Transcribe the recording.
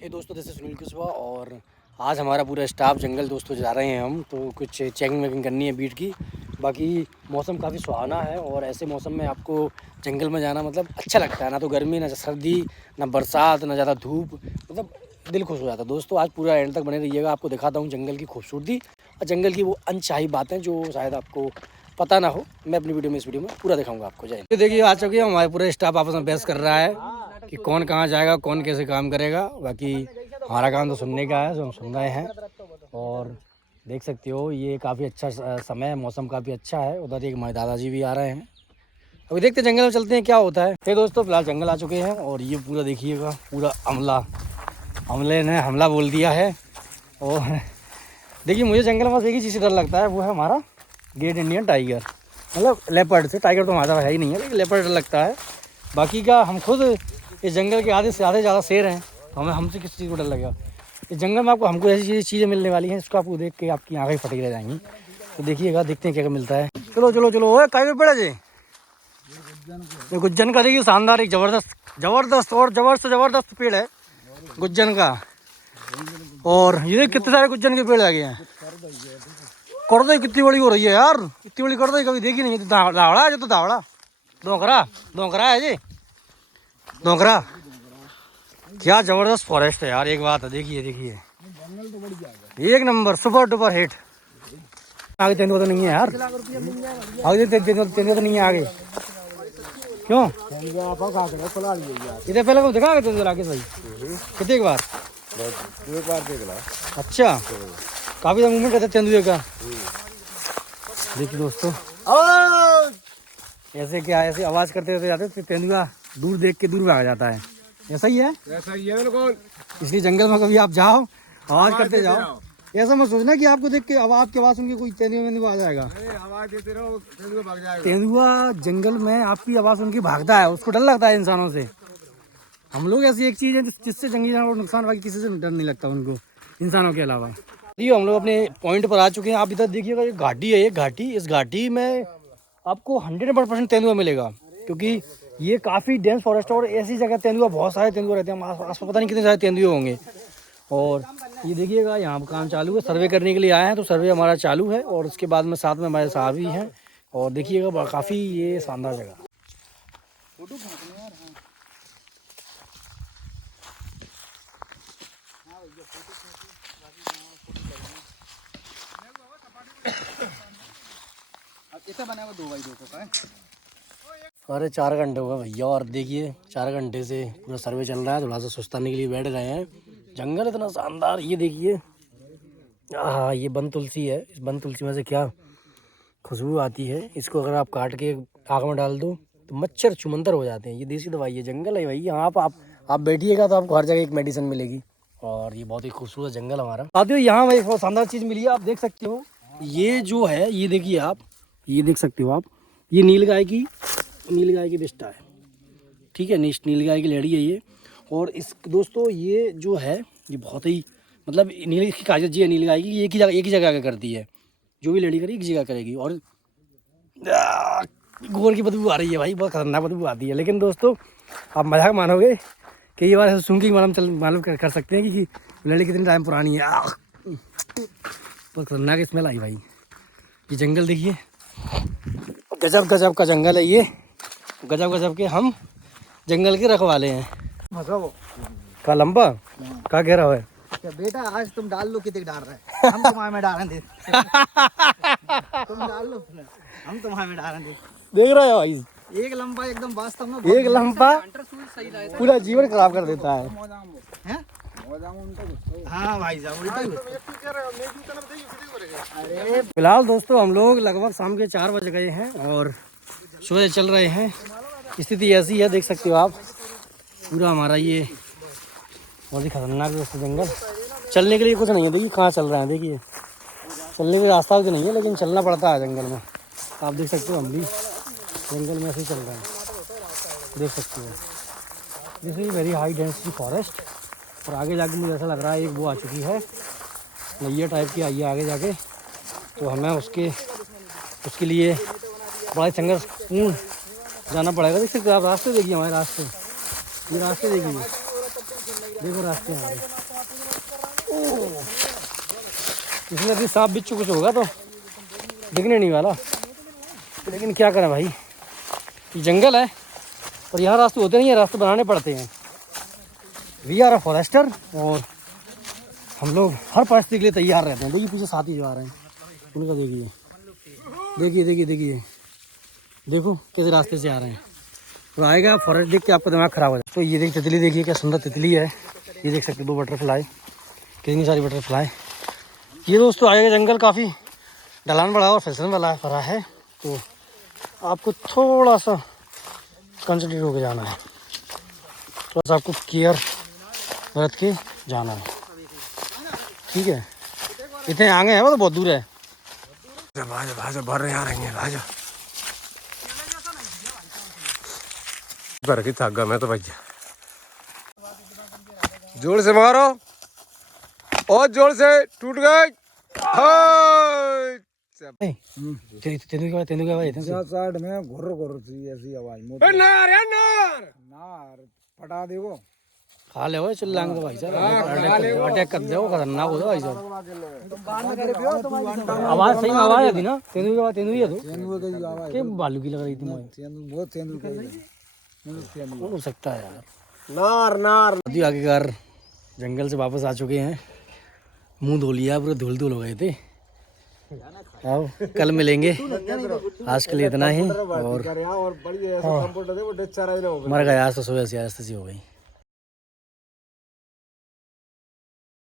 हे दोस्तों, जैसे सुनील कुशवाहा और आज हमारा पूरा स्टाफ जंगल दोस्तों जा रहे हैं हम। तो कुछ चेकिंग वेकिंग करनी है बीट की। बाकी मौसम काफ़ी सुहाना है और ऐसे मौसम में आपको जंगल में जाना मतलब अच्छा लगता है। ना तो गर्मी, ना सर्दी, ना बरसात, ना ज़्यादा धूप, मतलब दिल खुश हो जाता है। दोस्तों आज पूरा एंड तक बने रहिएगा, आपको दिखाता हूँ जंगल की खूबसूरती और जंगल की वो अनचाही बातें जो शायद आपको पता ना हो। मैं अपनी वीडियो में इस वीडियो में पूरा दिखाऊंगा आपको। जय। तो देखिए आ चुके हैं, हमारे पूरे स्टाफ आपस में बहस कर रहा है कि कौन कहाँ जाएगा, कौन कैसे काम करेगा। बाकी हमारा काम तो सुनने का है, जो हम सुन रहे हैं। और देख सकते हो ये काफ़ी अच्छा समय है, मौसम काफ़ी अच्छा है। उधर एक हमारे दादाजी भी आ रहे हैं। अभी देखते जंगल में चलते हैं क्या होता है। ये दोस्तों फिलहाल जंगल आ चुके हैं और ये पूरा देखिएगा, पूरा हमले ने हमला बोल दिया है। और देखिए मुझे जंगल में एक ही चीज़ से डर लगता है, वो है हमारा ग्रेट इंडियन टाइगर। मतलब लेपर्ड से, टाइगर तो हमारा है ही नहीं है, लेकिन लेपर्ड डर लगता है। बाकी का हम खुद इस जंगल के आधे से ज़्यादा शेर हैं, तो हमें हमसे किस चीज़ को डर लगेगा। इस जंगल में हमको ऐसी चीज़ें मिलने वाली हैं, इसको आपको देख के आपकी आँखें फटी रह जाएंगी। तो देखिएगा, देखते हैं क्या क्या मिलता है। चलो चलो चलो, ओए काय पेड़ है ये गुज्जन का। देखिए शानदार, एक ज़बरदस्त और ज़बरदस्त पेड़ है गुज्जन का। और ये कितने सारे गुज्जन के पेड़ लगे हैं। कर दो, कितनी बड़ी हो रही है यार, इतनी बड़ी कर दो, कभी देखी नहीं है। दावड़ा है, जो तो दावड़ा दोंकरा है जी, दोंकरा। क्या जबरदस्त फॉरेस्ट है यार। एक बात है, देखिए देखिए, एक नंबर सुपर डुपर हिट। आगे तेंदुआ तो नहीं है यार, आगे तेंदुआ तो नहीं है आगे। क्यों इधर पहले को देखा तेंदुआ आगे सही कितने एक बार देख ला। अच्छा, काफी मूवमेंट रहता है तेंदुए का। देखिए दोस्तों, ऐसे क्या, ऐसे आवाज करते रहते जाते तो तेंदुआ दूर देख के दूर भाग जाता है। ऐसा ही है बिल्कुल। इसलिए जंगल में कभी आप जाओ, आवाज करते जाओ। ऐसा मत सोचना कि आपको देख के अब आपकी आवाज सुन के कोई तेंदुआ आ जाएगा। आवाज देते रहो, तेंदुआ भाग जाएगा। तेंदुआ जंगल में आपकी आवाज सुन के भागता है, उसको डर लगता है इंसानों से। हम लोग ऐसी एक चीज है जिससे जंगली जानवर को नुकसान, बाकी किसी से डर नहीं लगता उनको, इंसानों के अलावा। ये हम लोग अपने पॉइंट पर आ चुके हैं। आप इधर देखिएगा, ये घाटी है, ये घाटी, इस घाटी में आपको 100% तेंदुआ मिलेगा, क्योंकि ये काफ़ी डेंस फॉरेस्ट है और ऐसी जगह तेंदुआ, बहुत सारे तेंदुआ रहते हैं। आस पता नहीं कितने सारे तेंदुए होंगे। और ये देखिएगा, यहाँ पर काम चालू है, सर्वे करने के लिए आए हैं। तो सर्वे हमारा चालू है और उसके बाद में साथ में हमारे साहब भी हैं। और देखिएगा काफ़ी ये शानदार जगह। ऐसा बना हुआ 2x2 का है। अरे 4 घंटे हो गए भैया, और देखिए 4 घंटे से पूरा सर्वे चल रहा है। थोड़ा सा सुस्ताने के लिए बैठ रहे हैं। जंगल इतना शानदार, ये देखिए। हाँ, ये बन तुलसी है। इस बन तुलसी में से क्या खुशबू आती है। इसको अगर आप काट के आग में डाल दो तो मच्छर चुमंतर हो जाते हैं। ये देसी दवाई है, जंगल है भाई। यहाँ आप बैठिएगा तो आपको हर जगह एक मेडिसिन मिलेगी। और ये बहुत ही खूबसूरत जंगल हमारा। साथियों, यहाँ एक बहुत शानदार चीज़ मिली है, आप देख सकते हो। ये जो है, ये देखिए आप, ये देख सकते हो आप, ये नीलगाय की बिष्टा है। ठीक है, नीलगाय की लड़ी है ये। और इस दोस्तों ये जो है, ये बहुत ही मतलब नील की काजत जी है नीलगाय की। एक ही जगह आके करती है, जो भी लड़ी करेगी एक जगह करेगी। और गोर की बदबू आ रही है भाई, बहुत खतरनाक बदबू आती है। लेकिन दोस्तों आप मजाक मानोगे, कई बार ऐसे सुन के मालूम कर सकते हैं कि लड़ी कितनी टाइम पुरानी है। बहुत खतरनाक स्मेल आई भाई। ये जंगल देखिए, गजब का जंगल है ये। गजब के हम जंगल के रखवाले हैं। का लंबा का कह रहा है क्या बेटा, आज तुम डाल लो, कितने डाल रहे हैं हम तुम्हारे में डाल दे। तुम डाल लो, हम तुम्हारे में डाल दे। देख रहे हो भाई, एक लंबा एकदम वास्तव में एक लंबा पूरा जीवन खराब कर देता है। हाँ भाई साहब, अरे फिलहाल दोस्तों हम लोग लगभग शाम के 4 बज गए हैं और सुबह चल रहे हैं। स्थिति ऐसी है, देख सकते हो आप, पूरा हमारा ये बहुत ही खतरनाक दोस्तों जंगल। चलने के लिए कुछ नहीं है, देखिए कहाँ चल रहे हैं। देखिए चलने के रास्ता तो नहीं है, लेकिन चलना पड़ता है जंगल में। आप देख सकते हो, हम भी जंगल में ऐसे ही चल रहे हैं, देख सकते हो। This is very high density forest. और आगे जाके मुझे ऐसा लग रहा है एक वो आ चुकी है, नैया टाइप की आई है आगे जाके। तो हमें उसके लिए बड़ा ही संघर्षपूर्ण जाना पड़ेगा। देख सकते हो आप, रास्ते देखिए हमारे रास्ते, ये रास्ते देखिए। देखो रास्ते हमारे। इसमें अभी सांप बिच्छू कुछ होगा तो दिखने नहीं वाला, लेकिन क्या करें भाई, ये जंगल है और यहाँ रास्ते होते नहीं है, रास्ते बनाने पड़ते हैं। वी आर अ फॉरेस्टर और हम लोग हर परिस्थिति के लिए तैयार रहते हैं। देखिए पीछे साथी जो आ रहे हैं उनका देखिए, देखिए देखिए देखिए, देखो कैसे रास्ते से आ रहे हैं। तो आएगा फॉरेस्ट देख के आपका दिमाग खराब हो जाए। तो ये देख तितली, देखिए क्या सुंदर तितली है। ये देख सकते 2 बटरफ्लाई, कितनी सारी बटरफ्लाई। ये दोस्तों आएगा जंगल काफ़ी ढलान बढ़ा और फिसलन वाला भरा है, तो आपको थोड़ा सा कंसंट्रेट होकर जाना है, थोड़ा सा आपको केयर बरत के जाना है, ठीक है। इतने आगे है वो तो बहुत दूर है। भाजो भाजो भर यहाँ रहेंगे, भाजो भर की थक गया मैं तो भैया। जोर से मारो और जोर से टूट गए। साइड में घुर घुर सी ऐसी आवाज नार फटा देखो खा ले वो चिल्लाएंगे तो भाई साहब अटैक कर दे, खतरनाक हो भाई साहब। आवाज सही में आवाज आती ना, तेंदुए की आवाज, तेंदुए तो क्या बालू की लग रही थी मुझे, बहुत तेंदुए हो सकता है यार। नार नार नदी आखिरकार जंगल से वापस आ चुके हैं, मुंह धो लिया, पूरे धुल धुल हो गए थे। अब कल मिलेंगे, आज के लिए इतना ही। और मर गया आज तो सुबह से हो गई।